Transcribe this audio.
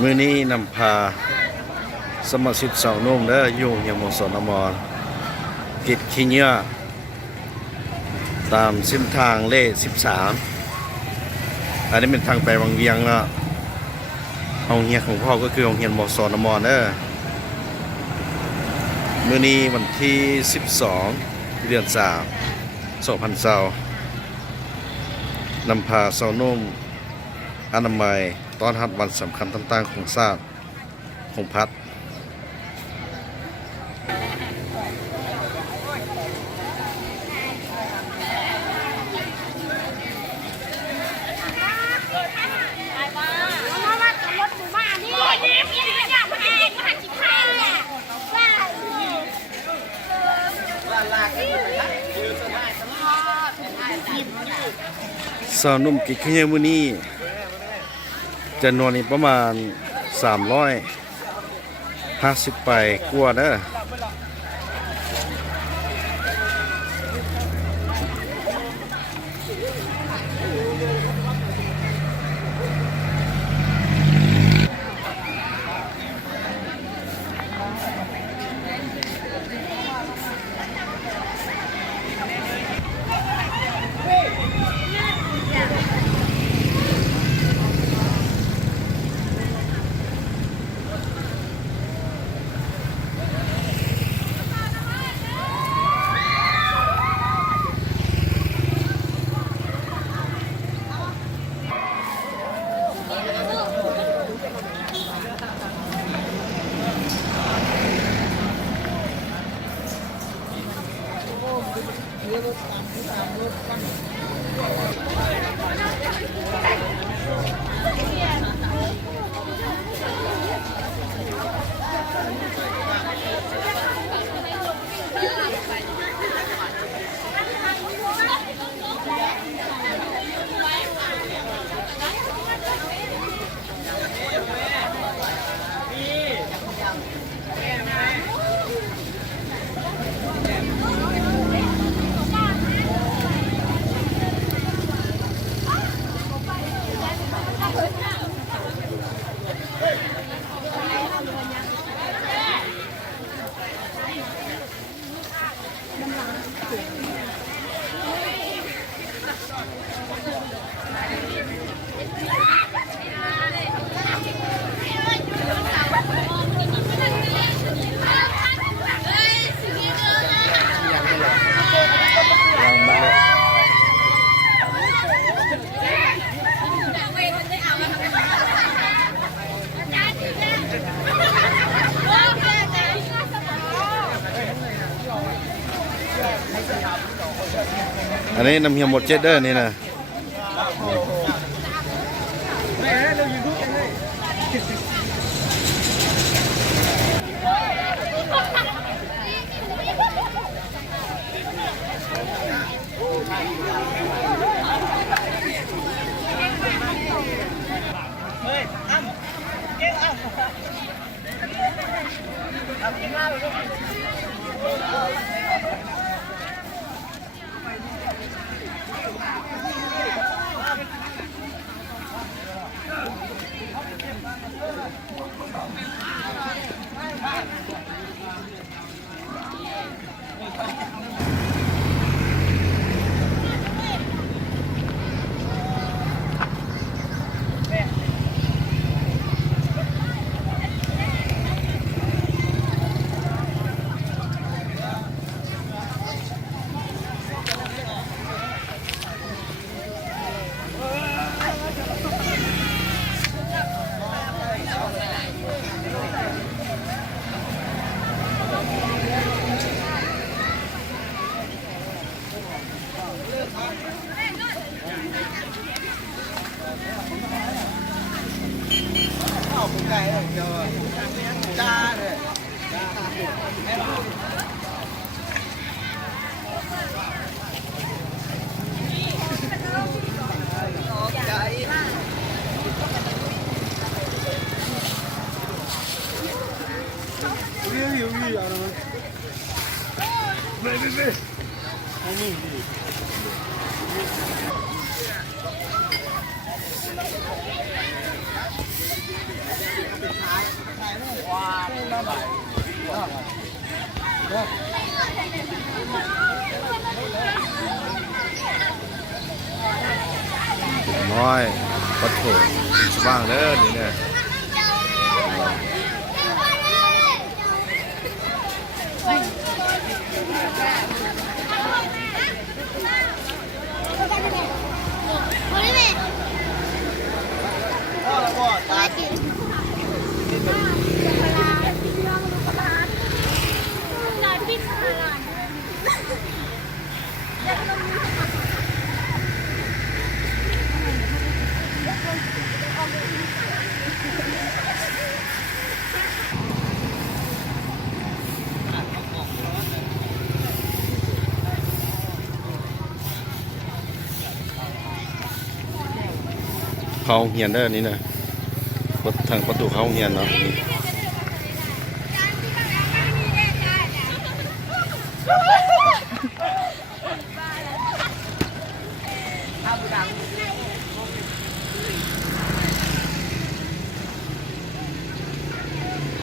มื้อนี้นำพาสมาชิกสาวนุ่มเด้ออยู่ยังมสนมกิจขี้เหยื่อตามเส้นทางเลข13อันนี้เป็นทางไปวังเวียงละโรงเรียนของพ่อก็คือโรงเรียนมสนมเด้อมื้อนี้วันที่12เดือน3 2020นำพาสาวนุ่มอนามัยต้อนรับวันสำคัญต่างๆของชาติของพัดสาวนุ่มกิจขี้เหยื่อมื้อนี้จะนวนอีกประมาณ350ไปกว่าเด้ออันนี้น้ำเหี่ยวหมดเจ็ดเด้อนี่นะ น้อยปะโถสว่างเด้อนี่เนี่ยเขาโรงเฮียนเด้อนี่นะทางประตูเขาโรงเฮียนเนาะนี่